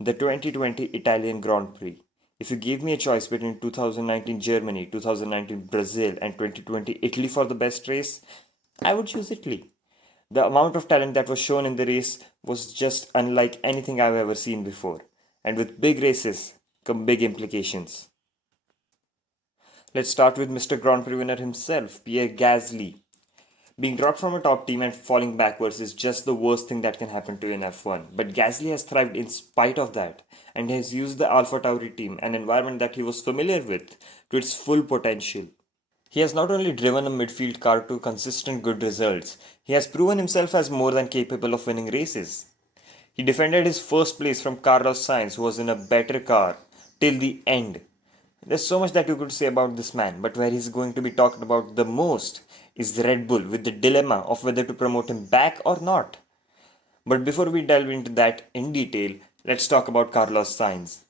The 2020 Italian Grand Prix. If you gave me a choice between 2019 Germany, 2019 Brazil, and 2020 Italy for the best race, I would choose Italy. The amount of talent that was shown in the race was just unlike anything I've ever seen before. And with big races come big implications. Let's start with Mr. Grand Prix winner himself, Pierre Gasly. Being dropped from a top team and falling backwards is just the worst thing that can happen to you in F1. But Gasly has thrived in spite of that and has used the AlphaTauri team, an environment that he was familiar with, to its full potential. He has not only driven a midfield car to consistent good results, he has proven himself as more than capable of winning races. He defended his first place from Carlos Sainz, who was in a better car, till the end. There's so much that you could say about this man, but where he's going to be talked about the most is Red Bull, with the dilemma of whether to promote him back or not. But before we delve into that in detail, let's talk about Carlos Sainz,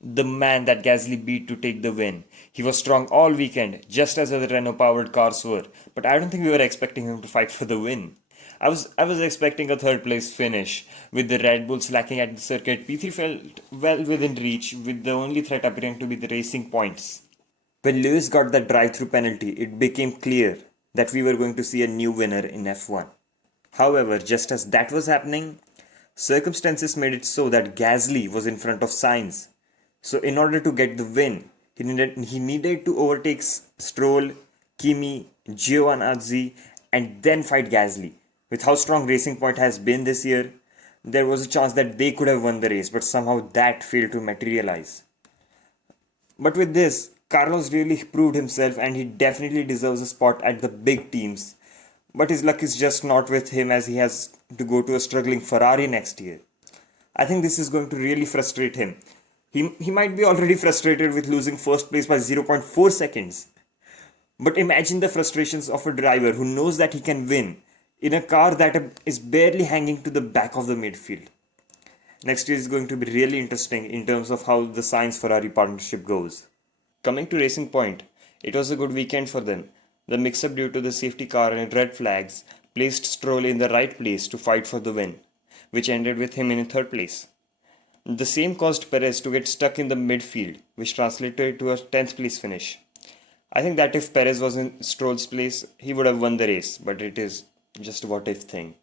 the man that Gasly beat to take the win. He was strong all weekend, just as other Renault powered cars were, but I don't think we were expecting him to fight for the win. I was expecting a third place finish. With the Red Bulls lacking at the circuit, P3 felt well within reach, with the only threat appearing to be the racing points. When Lewis got that drive-through penalty, it became clear that we were going to see a new winner in F1. However, just as that was happening, circumstances made it so that Gasly was in front of Sainz. So in order to get the win, he needed to overtake Stroll, Kimi, Giovinazzi, and then fight Gasly. With how strong Racing Point has been this year, there was a chance that they could have won the race, but somehow that failed to materialize. But with this, Carlos really proved himself and he definitely deserves a spot at the big teams. But his luck is just not with him as he has to go to a struggling Ferrari next year. I think this is going to really frustrate him. He might be already frustrated with losing first place by zero point 0.4 seconds. But imagine the frustrations of a driver who knows that he can win in a car that is barely hanging to the back of the midfield. Next year is going to be really interesting in terms of how the Sainz Ferrari partnership goes. Coming to Racing Point, it was a good weekend for them. The mix up due to the safety car and red flags placed Stroll in the right place to fight for the win, which ended with him in third place. The same caused Perez to get stuck in the midfield, which translated to a 10th place finish. I think that if Perez was in Stroll's place, he would have won the race, but it is just a what if thing.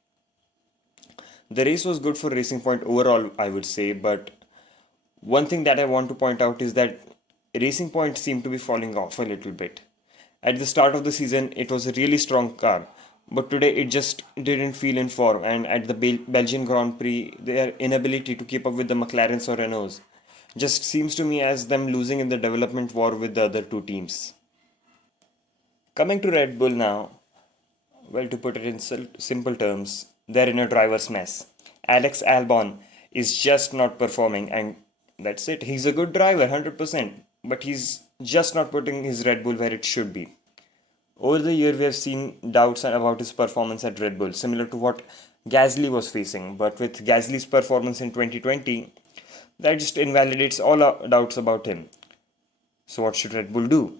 The race was good for Racing Point overall, I would say, but one thing that I want to point out is that Racing Point seemed to be falling off a little bit. At the start of the season, it was a really strong car, but today it just didn't feel in form, and at the Belgian Grand Prix, their inability to keep up with the McLarens or Renaults just seems to me as them losing in the development war with the other two teams. Coming to Red Bull now, well, to put it in simple terms, they're in a driver's mess. Alex Albon is just not performing, and that's it. He's a good driver, 100%, but he's just not putting his Red Bull where it should be. Over the year, we have seen doubts about his performance at Red Bull, similar to what Gasly was facing. But with Gasly's performance in 2020, that just invalidates all our doubts about him. So, what should Red Bull do?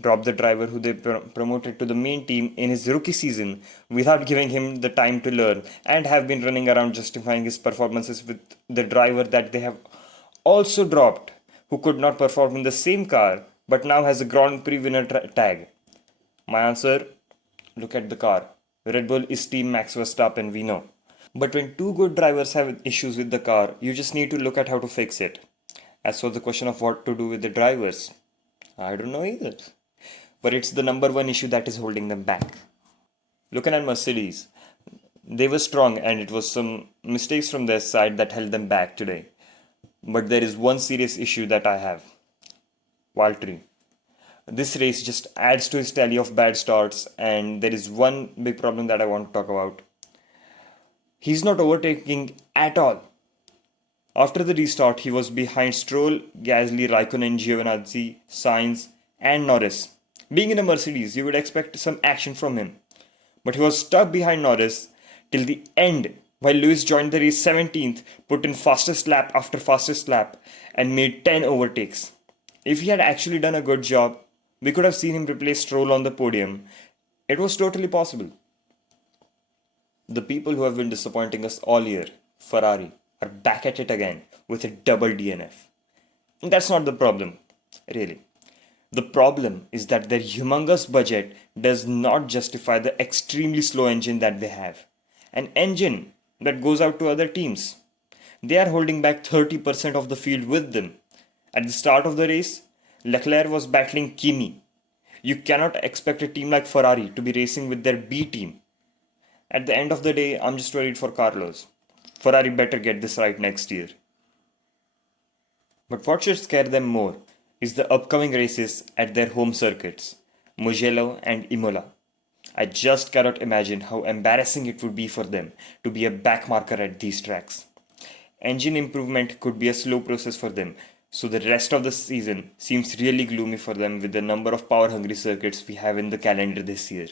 Drop the driver who they promoted to the main team in his rookie season without giving him the time to learn, and have been running around justifying his performances with the driver that they have also dropped, who could not perform in the same car but now has a Grand Prix winner tag? My answer: look at the car. Red Bull is Team Max Verstappen, we know. But when two good drivers have issues with the car, you just need to look at how to fix it. As for the question of what to do with the drivers, I don't know either. But it's the number one issue that is holding them back. Looking at Mercedes, they were strong and it was some mistakes from their side that held them back today. But there is one serious issue that I have: Valtteri. This race just adds to his tally of bad starts, and there is one big problem that I want to talk about. He's not overtaking at all. After the restart, he was behind Stroll, Gasly, Raikkonen, Giovinazzi, Sainz, and Norris. Being in a Mercedes, you would expect some action from him. But he was stuck behind Norris till the end, while Lewis joined the race 17th, put in fastest lap after fastest lap, and made 10 overtakes. If he had actually done a good job, we could have seen him replace Stroll on the podium. It was totally possible. The people who have been disappointing us all year, Ferrari, are back at it again with a double DNF. That's not the problem, really. The problem is that their humongous budget does not justify the extremely slow engine that they have. An engine that goes out to other teams. They are holding back 30% of the field with them. At the start of the race, Leclerc was battling Kimi. You cannot expect a team like Ferrari to be racing with their B team. At the end of the day, I'm just worried for Carlos. Ferrari better get this right next year. But what should scare them more is the upcoming races at their home circuits, Mugello and Imola. I just cannot imagine how embarrassing it would be for them to be a backmarker at these tracks. Engine improvement could be a slow process for them, so the rest of the season seems really gloomy for them with the number of power-hungry circuits we have in the calendar this year.